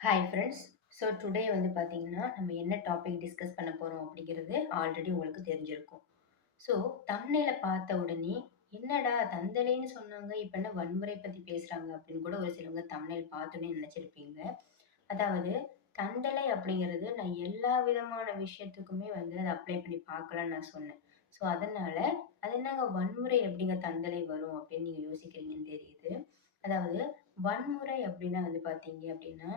Hi friends so today வந்து பார்த்தீங்கன்னா நம்ம என்ன டாபிக் டிஸ்கஸ் பண்ண போகிறோம் அப்படிங்கிறது ஆல்ரெடி உங்களுக்கு தெரிஞ்சிருக்கும். ஸோ தமிழில் பார்த்த உடனே என்னடா தந்தலைன்னு சொன்னாங்க இப்போ என்ன வன்முறை பற்றி பேசுகிறாங்க அப்படின்னு கூட ஒரு சிலவங்க தமிழில் பார்த்தோன்னே நினச்சிருப்பீங்க. அதாவது தண்டலை அப்படிங்கிறது நான் எல்லா விதமான விஷயத்துக்குமே வந்து அதை அப்ளை பண்ணி பார்க்கலான்னு நான் சொன்னேன். ஸோ அதனால் அது என்னங்க வன்முறை எப்படிங்க தந்தலை வரும் அப்படின்னு நீங்கள் யோசிக்கிறீங்கன்னு தெரியுது. அதாவது வன்முறை அப்படின்னா வந்து பார்த்தீங்க அப்படின்னா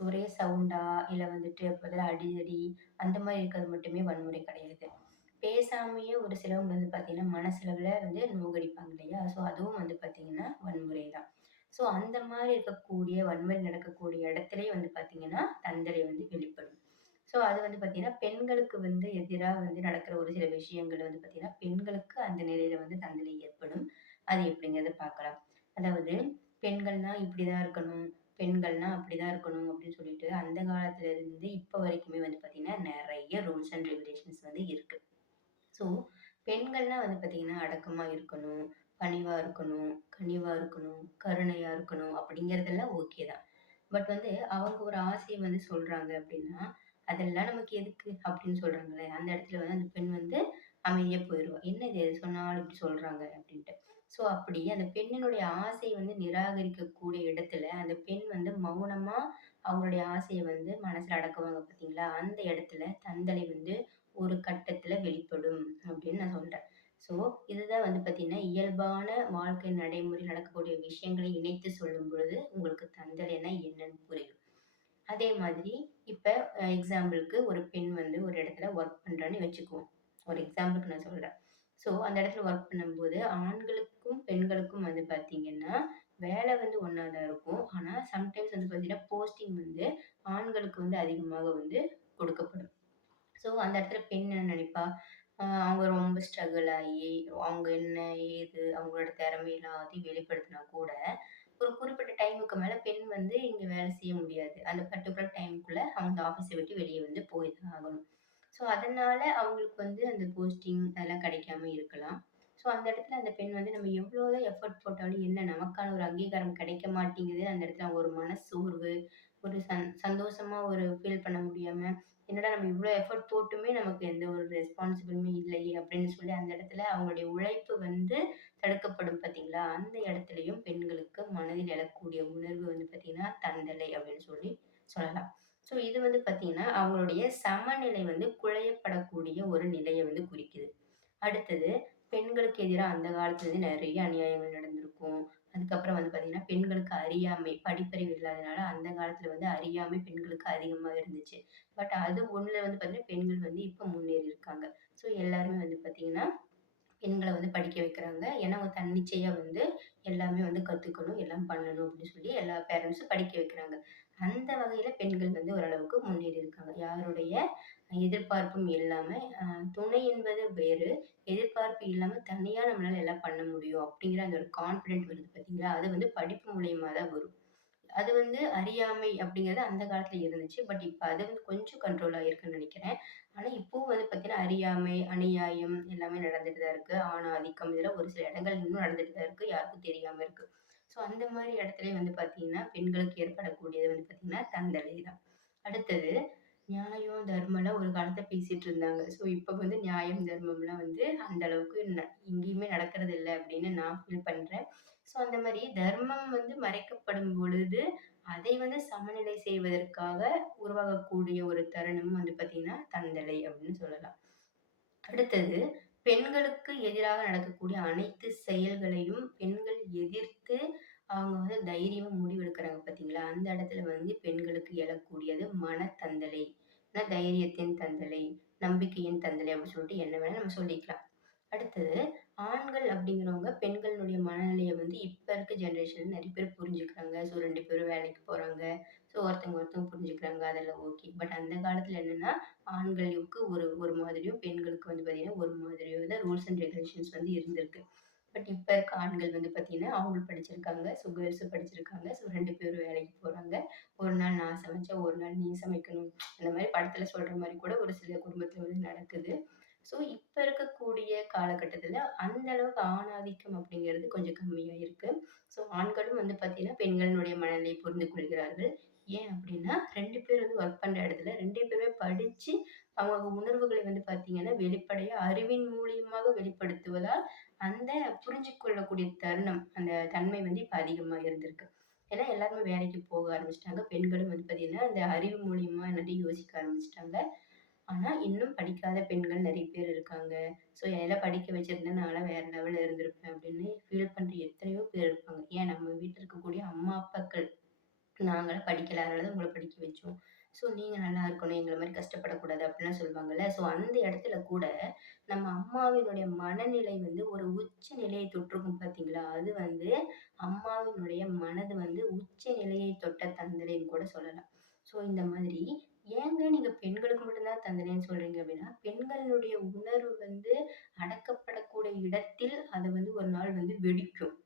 ஒரே சவுண்டா இல்லை வந்துட்டு பதிலா அடி அடி அந்த மாதிரி இருக்கிறது மட்டுமே வன்முறை கிடையாது. பேசாமையே ஒரு சிலவங்க வந்து பார்த்திங்கன்னா மனசளவில் வந்து நோகடிப்பாங்க இல்லையா? ஸோ அதுவும் வந்து பார்த்திங்கன்னா வன்முறை தான். ஸோ அந்த மாதிரி இருக்கக்கூடிய வன்முறை நடக்கக்கூடிய இடத்துலயே வந்து பார்த்திங்கன்னா தந்தரை வந்து வெளிப்படும். ஸோ அது வந்து பார்த்தீங்கன்னா பெண்களுக்கு வந்து எதிராக வந்து நடக்கிற ஒரு சில விஷயங்கள் வந்து பார்த்தீங்கன்னா பெண்களுக்கு அந்த நிலையில வந்து தந்தலை ஏற்படும். அது எப்படிங்கிறத பார்க்கலாம். அதாவது பெண்கள்னா இப்படிதான் இருக்கணும். பெண்கள்னா அப்படிதான் இருக்கணும் அப்படின்னு சொல்லிட்டு அந்த காலத்துல இருந்து இப்போ வரைக்குமே வந்து பார்த்தீங்கன்னா நிறைய ரூல்ஸ் அண்ட் ரெகுலேஷன்ஸ் வந்து இருக்கு. ஸோ பெண்கள்னா வந்து பார்த்தீங்கன்னா அடக்கமா இருக்கணும் பணிவா இருக்கணும் கனிவா இருக்கணும் கருணையா இருக்கணும் அப்படிங்கிறதெல்லாம் ஓகே தான். பட் வந்து அவங்க ஒரு ஆசையை வந்து சொல்றாங்க அப்படின்னா அதெல்லாம் நமக்கு எதுக்கு அப்படின்னு சொல்றாங்களே அந்த இடத்துல வந்து அந்த பெண் வந்து அமைதியா போயிடுவா என்ன இது எது சொன்னாலும் இப்படி சொல்றாங்க அப்படின்ட்டு. ஸோ அப்படி அந்த பெண்ணினுடைய ஆசை வந்து நிராகரிக்கக்கூடிய இடத்துல அந்த பெண் வந்து மௌனமா அவங்களுடைய ஆசையை வந்து மனசுல அடக்குவாங்க பார்த்தீங்களா அந்த இடத்துல தந்தலை வந்து ஒரு கட்டத்துல வெளிப்படும் அப்படின்னு நான் சொல்றேன். ஸோ இதுதான் வந்து பார்த்தீங்கன்னா இயல்பான வாழ்க்கை நடைமுறை நடக்கக்கூடிய விஷயங்களை இணைத்து சொல்லும் பொழுது உங்களுக்கு தந்தலைன்னா என்னன்னு புரியும். அதே மாதிரி இப்போ எக்ஸாம்பிளுக்கு ஒரு பெண் வந்து ஒரு இடத்துல ஒர்க் பண்ணுறான்னு வச்சுக்குவோம். ஒரு எக்ஸாம்பிளுக்கு நான் சொல்கிறேன் ஸோ அந்த இடத்துல ஒர்க் பண்ணும்போது ஆண்களுக்கும் பெண்களுக்கும் வந்து பார்த்தீங்கன்னா வேலை வந்து ஒன்றா தான் இருக்கும். ஆனால் சம்டைம்ஸ் வந்து பார்த்தீங்கன்னா போஸ்டிங் வந்து ஆண்களுக்கு வந்து அதிகமாக வந்து கொடுக்கப்படும். ஸோ அந்த இடத்துல பெண் என்ன நினைப்பா? அவங்க ரொம்ப ஸ்ட்ரகிள் ஆகி அவங்க என்ன ஏது அவங்களோட திறமை எல்லாத்தையும் வெளிப்படுத்தினா கூட ஒரு குறிப்பிட்ட டைமுக்கு மேலே பெண் வந்து இங்கே வேலை செய்ய முடியாது. அந்த பர்டிகுலர் டைமுக்குள்ளே அவங்க ஆஃபீஸை விட்டு வெளியே வந்து போய் தான் ஆகணும். ஸோ அதனால அவங்களுக்கு வந்து அந்த போஸ்டிங் அதெல்லாம் கிடைக்காம இருக்கலாம். ஸோ அந்த இடத்துல அந்த பெண் வந்து நம்ம எவ்வளோதான் எஃபர்ட் போட்டாலும் என்ன நமக்கான ஒரு அங்கீகாரம் கிடைக்க மாட்டேங்குது. அந்த இடத்துல அவங்க ஒரு மனசோர்வு ஒரு சந் சந்தோஷமா ஒரு ஃபீல் பண்ண முடியாம என்னடா நம்ம இவ்வளோ எஃபர்ட் போட்டுமே நமக்கு எந்த ஒரு ரெஸ்பான்சிபிளுமே இல்லையே அப்படின்னு சொல்லி அந்த இடத்துல அவங்களுடைய உழைப்பு வந்து தடுக்கப்படும் பார்த்தீங்களா அந்த இடத்துலையும் பெண்களுக்கு மனதில் எழக்கூடிய உணர்வு வந்து பார்த்தீங்கன்னா தந்தலை அப்படின்னு சொல்லி சொல்லலாம். ஸோ இது வந்து பார்த்தீங்கன்னா அவங்களுடைய சமநிலை வந்து குழையப்படக்கூடிய ஒரு நிலையை வந்து குறிக்குது. அடுத்தது பெண்களுக்கு எதிராக அந்த காலத்துலேருந்து நிறைய அநியாயங்கள் நடந்திருக்கும். அதுக்கப்புறம் வந்து பார்த்தீங்கன்னா பெண்களுக்கு அறியாமை படிப்பறிவு இல்லாதனால அந்த காலத்தில் வந்து அறியாமை பெண்களுக்கு அதிகமாக இருந்துச்சு. பட் அது ஒன்றில் வந்து பார்த்தீங்கன்னா பெண்கள் வந்து இப்போ முன்னேறி இருக்காங்க. ஸோ எல்லாருமே வந்து பார்த்தீங்கன்னா பெண்களை வந்து படிக்க வைக்கிறாங்க. ஏன்னா அவங்க தன்னிச்சையாக வந்து எல்லாமே வந்து கற்றுக்கணும் எல்லாம் பண்ணணும் அப்படின்னு சொல்லி எல்லா பேரண்ட்ஸும் படிக்க வைக்கிறாங்க. அந்த வகையில் பெண்கள் வந்து ஓரளவுக்கு முன்னேறி இருக்காங்க. யாருடைய எதிர்பார்ப்பும் இல்லாமல் துணை என்பது வேறு எதிர்பார்ப்பு இல்லாமல் தனியாக நம்மளால எல்லாம் பண்ண முடியும் அப்படிங்கிற அந்த ஒரு கான்ஃபிடென்ட் வருது பார்த்தீங்களா அது வந்து படிப்பு மூலியமாக தான் வரும். அது வந்து அறியாமை அப்படிங்கிறது அந்த காலத்துல இருந்துச்சு. பட் இப்போ அது வந்து கொஞ்சம் கண்ட்ரோல் ஆகிருக்குன்னு நினைக்கிறேன். ஆனால் இப்போவும் அறியாமை அநியாயம் எல்லாமே நடந்துட்டு தான் இருக்குது ஆண் ஆதிக்கம் இதெல்லாம் ஒரு சில இடங்கள் இன்னும் நடந்துட்டு தான் இருக்குது யாருக்கும் தெரியாமல் இருக்குது ஸோ அந்த மாதிரி இடத்துல வந்து பார்த்தீங்கன்னா பெண்களுக்கு ஏற்படக்கூடியது வந்து பார்த்தீங்கன்னா தந்தலை தான். அடுத்தது நியாயம் தர்மம்லாம் ஒரு காலத்தை பேசிட்டு இருந்தாங்க. ஸோ இப்போ வந்து நியாயம் தர்மம்லாம் வந்து அந்த அளவுக்கு ந எங்கேயுமே நடக்கிறது இல்லை அப்படின்னு நான் ஃபீல் பண்ணுறேன் ஸோ அந்த மாதிரி தர்மம் வந்து மறைக்கப்படும் பொழுது அதை வந்து சமநிலை செய்வதற்காக உருவாகக்கூடிய ஒரு தருணம் வந்து பார்த்தீங்கன்னா தந்தலை அப்படின்னு சொல்லலாம். அடுத்தது பெண்களுக்கு எதிராக நடக்கக்கூடிய அனைத்து செயல்களையும் பெண்கள் எதிர்த்து அவங்க வந்து தைரியமா முடிவெடுக்கிறாங்க பார்த்தீங்களா அந்த இடத்துல வந்து பெண்களுக்கு எழக்கூடியது மனத்தந்தலை. தைரியத்தின் தந்தலை நம்பிக்கையின் தந்தலை அப்படின்னு சொல்லிட்டு என்ன வேணால் நம்ம சொல்லிக்கலாம். அடுத்தது ஆண்கள் அப்படிங்கிறவங்க பெண்களுடைய மனநிலையை வந்து இப்போ இருக்க ஜென்ரேஷன் நிறைய பேர் புரிஞ்சுக்கிறாங்க. ஸோ ரெண்டு பேரும் வேலைக்கு போகிறாங்க ஸோ ஒருத்தவங்க ஒருத்தவங்க புரிஞ்சுக்கிறாங்க. அதெல்லாம் ஓகே பட் அந்த காலத்தில் என்னென்னா ஆண்களுக்கு ஒரு ஒரு மாதிரியும் பெண்களுக்கு வந்து பார்த்திங்கன்னா ஒரு மாதிரியோ தான் ரூல்ஸ் அண்ட் ரெகுலேஷன்ஸ் வந்து இருந்திருக்கு. பட் இப்போ இருக்க ஆண்கள் வந்து பார்த்தீங்கன்னா அவங்களும் படிச்சிருக்காங்க. ஸோ கேர்ள்ஸும் படிச்சிருக்காங்க. ஸோ ரெண்டு பேரும் வேலைக்கு போகிறாங்க ஒரு நாள் நான் சமைச்சேன் ஒரு நாள் நீ சமைக்கணும். அந்த மாதிரி படத்தில் சொல்கிற மாதிரி கூட ஒரு சில குடும்பத்தில் வந்து நடக்குது. ஸோ இப்போ இருக்கக்கூடிய காலகட்டத்தில் அந்த அளவுக்கு ஆணாதிக்கம் அப்படிங்கிறது கொஞ்சம் கம்மியாக இருக்குது ஸோ ஆண்களும் வந்து பார்த்தீங்கன்னா பெண்களினுடைய மனநிலையை புரிந்து கொள்கிறார்கள். ஏன் அப்படின்னா ரெண்டு பேர் வந்து ஒர்க் பண்ணுற இடத்துல ரெண்டு பேருமே படித்து அவங்க உணர்வுகளை வந்து பார்த்தீங்கன்னா, வெளிப்படையாக அறிவின் மூலியமாக வெளிப்படுத்துவதால், அந்த புரிஞ்சு கொள்ளக்கூடிய தருணம், அந்த தன்மை வந்து இப்போ அதிகமாக இருந்திருக்கு. ஏன்னா எல்லாருமே வேலைக்கு போக ஆரம்பிச்சிட்டாங்க. பெண்களும் வந்து பார்த்தீங்கன்னா, இந்த அறிவு மூலியமாக நிறைய யோசிக்க ஆரம்பிச்சிட்டாங்க. ஆனா, இன்னும் படிக்காத பெண்கள் நிறைய பேர் இருக்காங்க. ஸோ என்னையெல்லாம் படிக்க வச்சிருந்தா நான்லாம் வேற லெவல்ல இருந்திருப்பேன் அப்படின்னு ஃபீல் பண்ற எத்தனையோ பேர் இருப்பாங்க. ஏன் நம்ம வீட்டில் இருக்கக்கூடிய அம்மா, அப்பாக்கள் நாங்களும் படிக்கல. அதனால தான் படிக்க வச்சோம். ஸோ நீங்க நல்லா இருக்கணும். எங்களை மாதிரி கஷ்டப்படக்கூடாது அப்படிலாம் சொல்லுவாங்கல்ல. ஸோ அந்த இடத்துல கூட நம்ம அம்மாவினுடைய மனநிலை வந்து ஒரு உச்ச நிலையை தொற்றுக்கும் பார்த்தீங்களா? அது வந்து அம்மாவினுடைய மனது வந்து உச்ச நிலையை தொட்ட தந்தலைன்னு கூட சொல்லலாம். ஸோ இந்த மாதிரி ஏங்க நீங்க பெண்களுக்கு தந்தனைன்னு சொல்றீங்க அப்படின்னா, பெண்களுடைய உணர்வு வந்து அடக்கப்படக்கூடிய இடத்தில் அதை வந்து ஒரு நாள் வந்து வெடிக்கும்.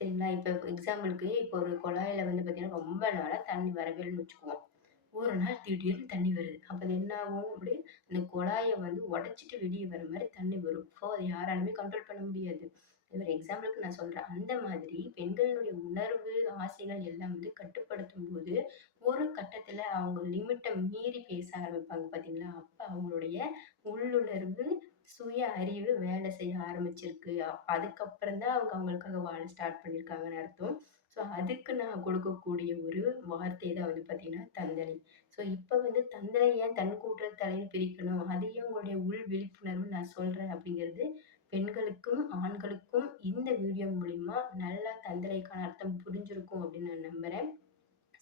சரிங்களா? இப்ப எக்ஸாம்பிளுக்கு இப்போ ஒரு குழாயில வந்து பார்த்திங்கன்னா ரொம்ப நாளா தண்ணி வரவேல்னு வச்சுக்குவோம். ஒரு நாள் திடீர்னு தண்ணி வருது. அப்ப அது என்ன ஆகும்? அப்படியே அந்த குழாயை வந்து உடச்சிட்டு வெளியே வர மாதிரி தண்ணி வரும். ஸோ அதை யாராலுமே கண்ட்ரோல் பண்ண முடியாது. இது ஒரு எக்ஸாம்பிளுக்கு நான் சொல்றேன். அந்த மாதிரி பெண்களுடைய உணர்வு, ஆசைகள் எல்லாம் வந்து கட்டுப்படுத்தும் போது கட்டத்துல அவங்க லிமிட்டை மீறி பேச ஆரம்பிப்பாங்க பார்த்தீங்களா? அப்ப அவங்களுடைய உள்ளுணர்வு, சுய அறிவு வேலை செய்ய ஆரம்பிச்சிருக்கு. அதுக்கப்புறம் தான் அவங்க அவங்களுக்காக வாழ ஸ்டார்ட் பண்ணியிருக்காங்கன்னு அர்த்தம். ஸோ அதுக்கு நான் கொடுக்கக்கூடிய ஒரு வார்த்தை தான் வந்து பார்த்தீங்கன்னா, தந்தனை. ஸோ இப்போ வந்து தந்தனை ஏன் தன் கூட்டல் தலையில் பிரிக்கணும்? அதையும் உங்களுடைய உள் விழிப்புணர்வு நான் சொல்கிறேன் அப்படிங்கிறது, பெண்களுக்கும், ஆண்களுக்கும் இந்த வீடியோ மூலிமா நல்லா தந்தனைக்கான அர்த்தம் புரிஞ்சிருக்கும் அப்படின்னு நான் நம்புகிறேன்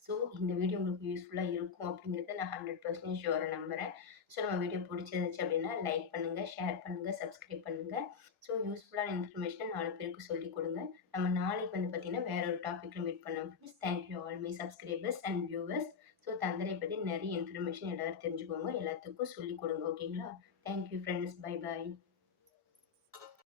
ஸோ இந்த வீடியோ உங்களுக்கு யூஸ்ஃபுல்லாக இருக்கும் அப்படிங்கிறத நான் 100% ஷூரா நம்புறேன். ஸோ நம்ம வீடியோ பிடிச்சிருந்துச்சு அப்படின்னா, லைக் பண்ணுங்கள் ஷேர் பண்ணுங்கள் சப்ஸ்கிரைப் பண்ணுங்கள் ஸோ யூஸ்ஃபுல்லான இன்ஃபர்மேஷனை நாலு பேருக்கு சொல்லிக் கொடுங்க நம்ம நாளைக்கு வந்து பார்த்தீங்கன்னா, வேற ஒரு டாப்பிக்கில் மீட் பண்ணோம் friends. Thank you all my subscribers and viewers. So தந்தரை பற்றி நிறைய இன்ஃபர்மேஷன் எல்லாரும் தெரிஞ்சுக்கோங்க. எல்லாத்துக்கும் சொல்லிக் கொடுங்க ஓகேங்களா? Thank you friends. Bye bye.